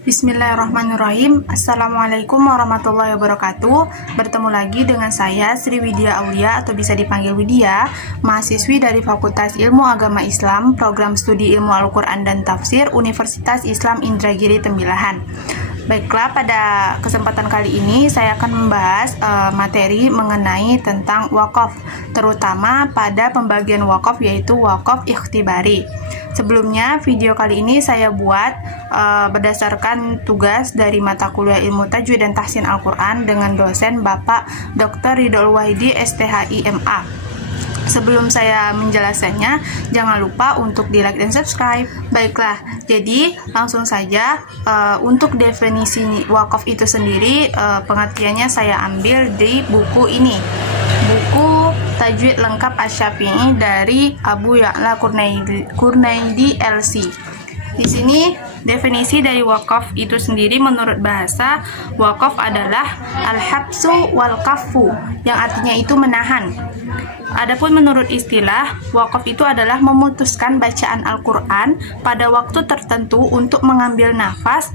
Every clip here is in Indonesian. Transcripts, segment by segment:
Bismillahirrahmanirrahim. Assalamualaikum warahmatullahi wabarakatuh. Bertemu lagi dengan saya Sri Widya Aulia atau bisa dipanggil Widya, mahasiswi dari Fakultas Ilmu Agama Islam, Program Studi Ilmu Al-Quran dan Tafsir, Universitas Islam Indragiri Tembilahan. Baiklah, pada kesempatan kali ini saya akan membahas materi mengenai tentang wakaf, terutama pada pembagian wakaf yaitu wakaf ikhtibari. Sebelumnya, video kali ini saya buat berdasarkan tugas dari mata kuliah Ilmu Tajwid dan Tahsin Al-Quran dengan dosen Bapak Dr. Ridhoul Wahidi STHI MA. Sebelum saya menjelaskannya, jangan lupa untuk di-like dan subscribe. Baiklah, jadi langsung saja untuk definisi wakaf itu sendiri, pengertiannya saya ambil di buku ini. Buku Tajwid Lengkap Asy-Syafi'i dari Abu Ya'la Kurnaidi LC. Di sini definisi dari wakaf itu sendiri menurut bahasa, wakaf adalah al-habsu wal kafu, yang artinya itu menahan. Adapun menurut istilah, wakaf itu adalah memutuskan bacaan Al-Quran pada waktu tertentu untuk mengambil nafas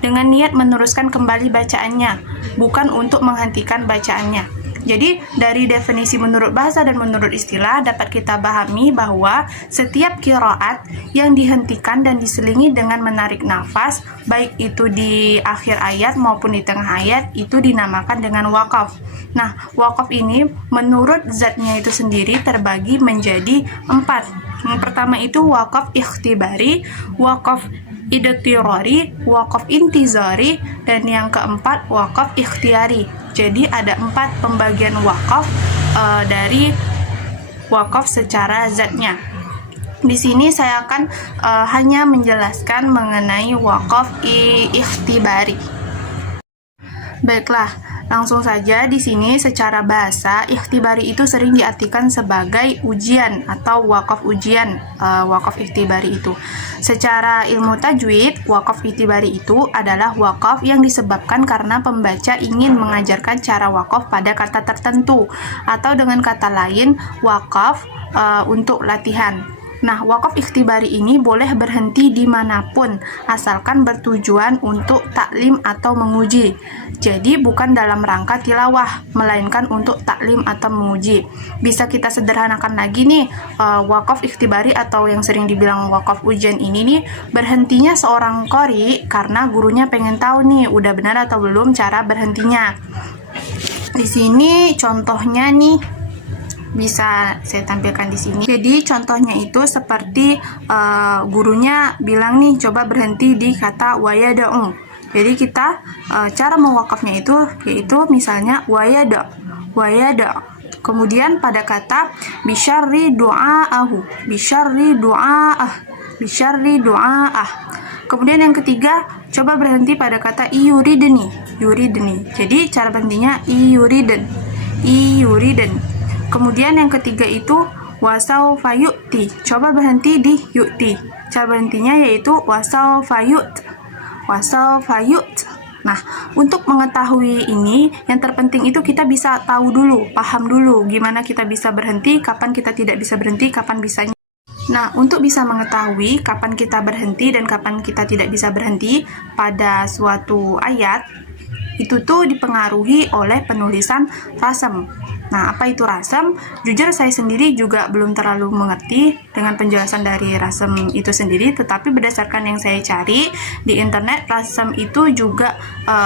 dengan niat meneruskan kembali bacaannya, bukan untuk menghentikan bacaannya. Jadi, dari definisi menurut bahasa dan menurut istilah dapat kita pahami bahwa setiap qiraat yang dihentikan dan diselingi dengan menarik nafas, baik itu di akhir ayat maupun di tengah ayat, itu dinamakan dengan wakaf. Nah, wakaf ini menurut zatnya itu sendiri terbagi menjadi 4. Yang pertama itu wakaf ikhtibari, wakaf idtirari, wakaf intizari, dan yang keempat wakaf ikhtiari. Jadi ada 4 pembagian wakaf dari wakaf secara zatnya. Di sini saya akan hanya menjelaskan mengenai wakaf ikhtibari. Baiklah, langsung saja di sini secara bahasa, ikhtibari itu sering diartikan sebagai ujian atau wakaf ujian, wakaf ikhtibari itu. Secara ilmu tajwid, wakaf ikhtibari itu adalah wakaf yang disebabkan karena pembaca ingin mengajarkan cara wakaf pada kata tertentu, atau dengan kata lain, wakaf untuk latihan. Nah, wakaf ikhtibari ini boleh berhenti dimanapun, asalkan bertujuan untuk taklim atau menguji. Jadi, bukan dalam rangka tilawah, melainkan untuk taklim atau menguji. Bisa kita sederhanakan lagi nih, wakaf ikhtibari atau yang sering dibilang wakaf ujian ini nih, berhentinya seorang qori karena gurunya pengen tahu nih, udah benar atau belum cara berhentinya. Di sini contohnya nih, bisa saya tampilkan di sini. Jadi contohnya itu seperti gurunya bilang nih, coba berhenti di kata wayada'u. Jadi kita cara mewakafnya itu yaitu misalnya wayada. Kemudian pada kata bisyarri du'aahu, bisyarri du'aah. Kemudian yang ketiga, coba berhenti pada kata yuridni. Jadi cara berhentinya iyuriden. Kemudian yang ketiga itu wasaufa yu'ti. Coba berhenti di yu'ti. Cara berhentinya yaitu wasaufa yut. Nah, untuk mengetahui ini, yang terpenting itu kita bisa tahu dulu, paham dulu gimana kita bisa berhenti, kapan kita tidak bisa berhenti, kapan bisanya. Nah, untuk bisa mengetahui kapan kita berhenti dan kapan kita tidak bisa berhenti pada suatu ayat, itu tuh dipengaruhi oleh penulisan rasem. Nah, apa itu rasem? Jujur saya sendiri juga belum terlalu mengerti dengan penjelasan dari rasem itu sendiri, tetapi berdasarkan yang saya cari di internet, rasem itu juga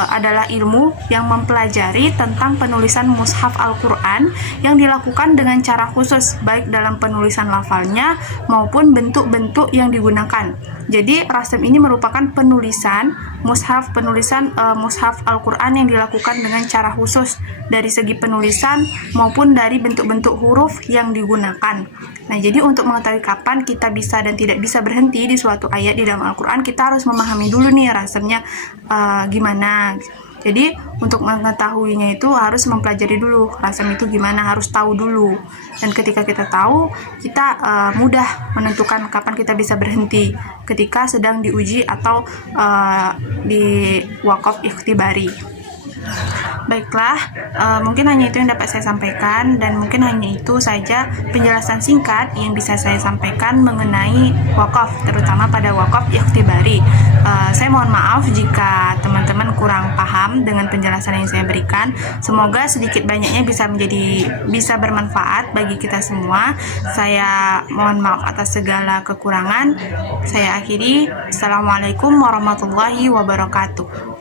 adalah ilmu yang mempelajari tentang penulisan mushaf Al-Quran yang dilakukan dengan cara khusus, baik dalam penulisan lafalnya maupun bentuk-bentuk yang digunakan. Jadi, rasem ini merupakan penulisan mushaf Al-Quran yang dilakukan dengan cara khusus dari segi penulisan maupun dari bentuk-bentuk huruf yang digunakan. Nah, jadi untuk mengetahui kapan kita bisa dan tidak bisa berhenti di suatu ayat di dalam Al-Quran, kita harus memahami dulu nih rasemnya gimana. Jadi untuk mengetahuinya itu harus mempelajari dulu rasem itu gimana, harus tahu dulu. Dan ketika kita tahu, kita mudah menentukan kapan kita bisa berhenti ketika sedang diuji atau di wakaf ikhtibari. Baiklah, mungkin hanya itu yang dapat saya sampaikan, dan mungkin hanya itu saja penjelasan singkat yang bisa saya sampaikan mengenai wakaf, terutama pada wakaf ikhtibari. Saya mohon maaf jika teman-teman kurang paham dengan penjelasan yang saya berikan. Semoga sedikit banyaknya bisa bermanfaat bagi kita semua. Saya mohon maaf atas segala kekurangan. Saya akhiri. Assalamualaikum warahmatullahi wabarakatuh.